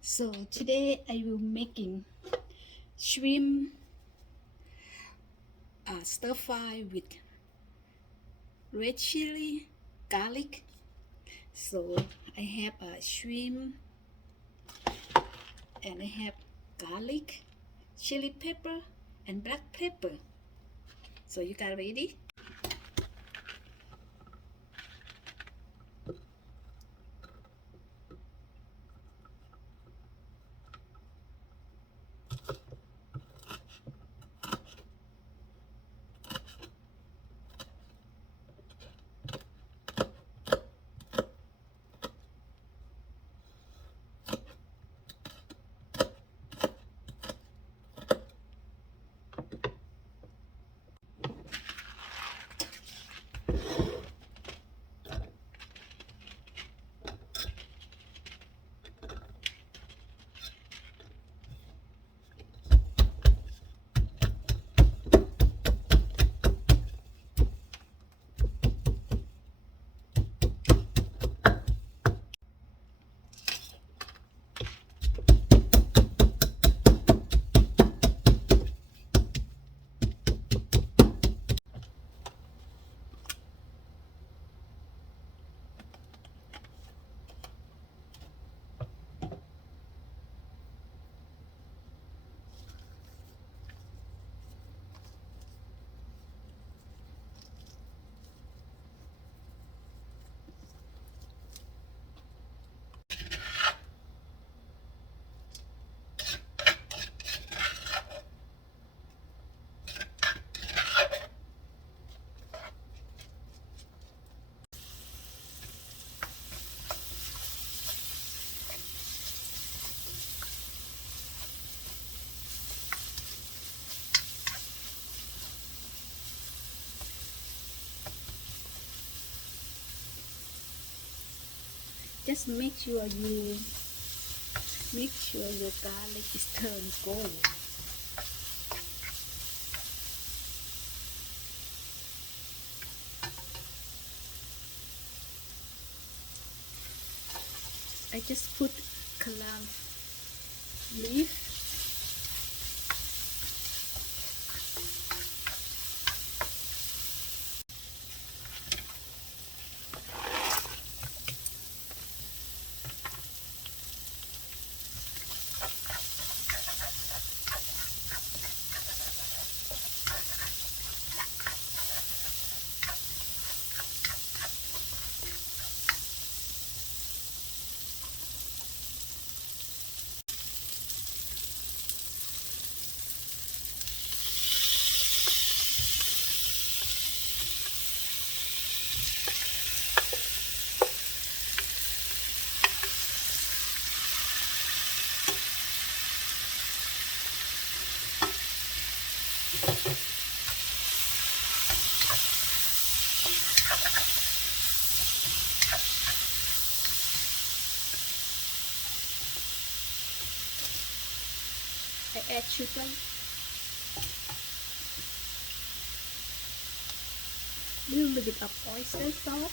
So today I will making shrimp stir fry with red chili, garlic. So I have a shrimp and I have garlic, chili pepper, and black pepper. So you got ready? Just make sure your garlic is turned gold. I just put clam leaf. I add sugar, little bit of oyster sauce,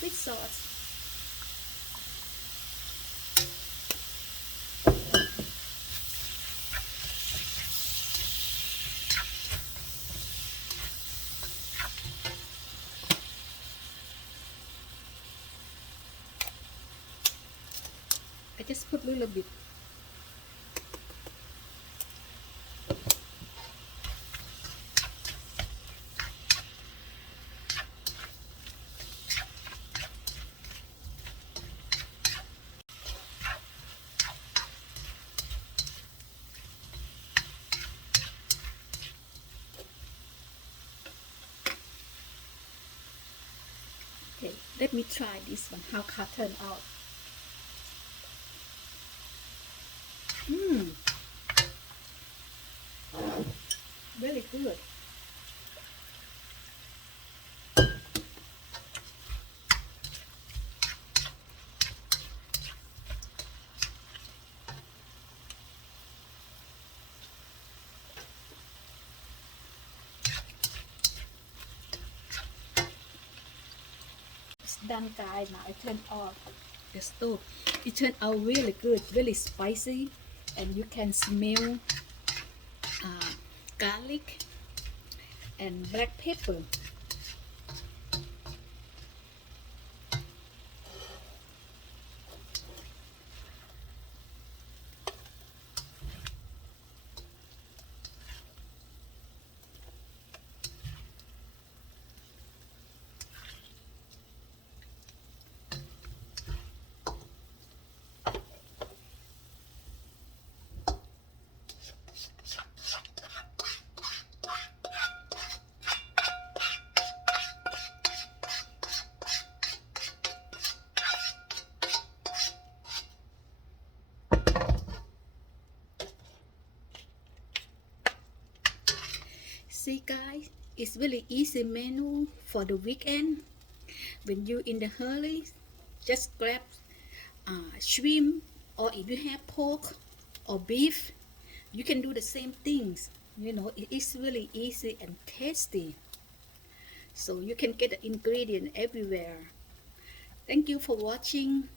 fish sauce, I just put a little bit. Okay, let me try this one, how it turn out. Mmm, very good. done, guys. Now I turn off the stove. It turned out really good, really spicy, and you can smell uh, garlic and black pepper. See, guys, it's really easy menu for the weekend. When you in the hurry, just grab shrimp, or if you have pork or beef, you can do the same things. You know, it is really easy and tasty. So you can get the ingredient everywhere. Thank you for watching.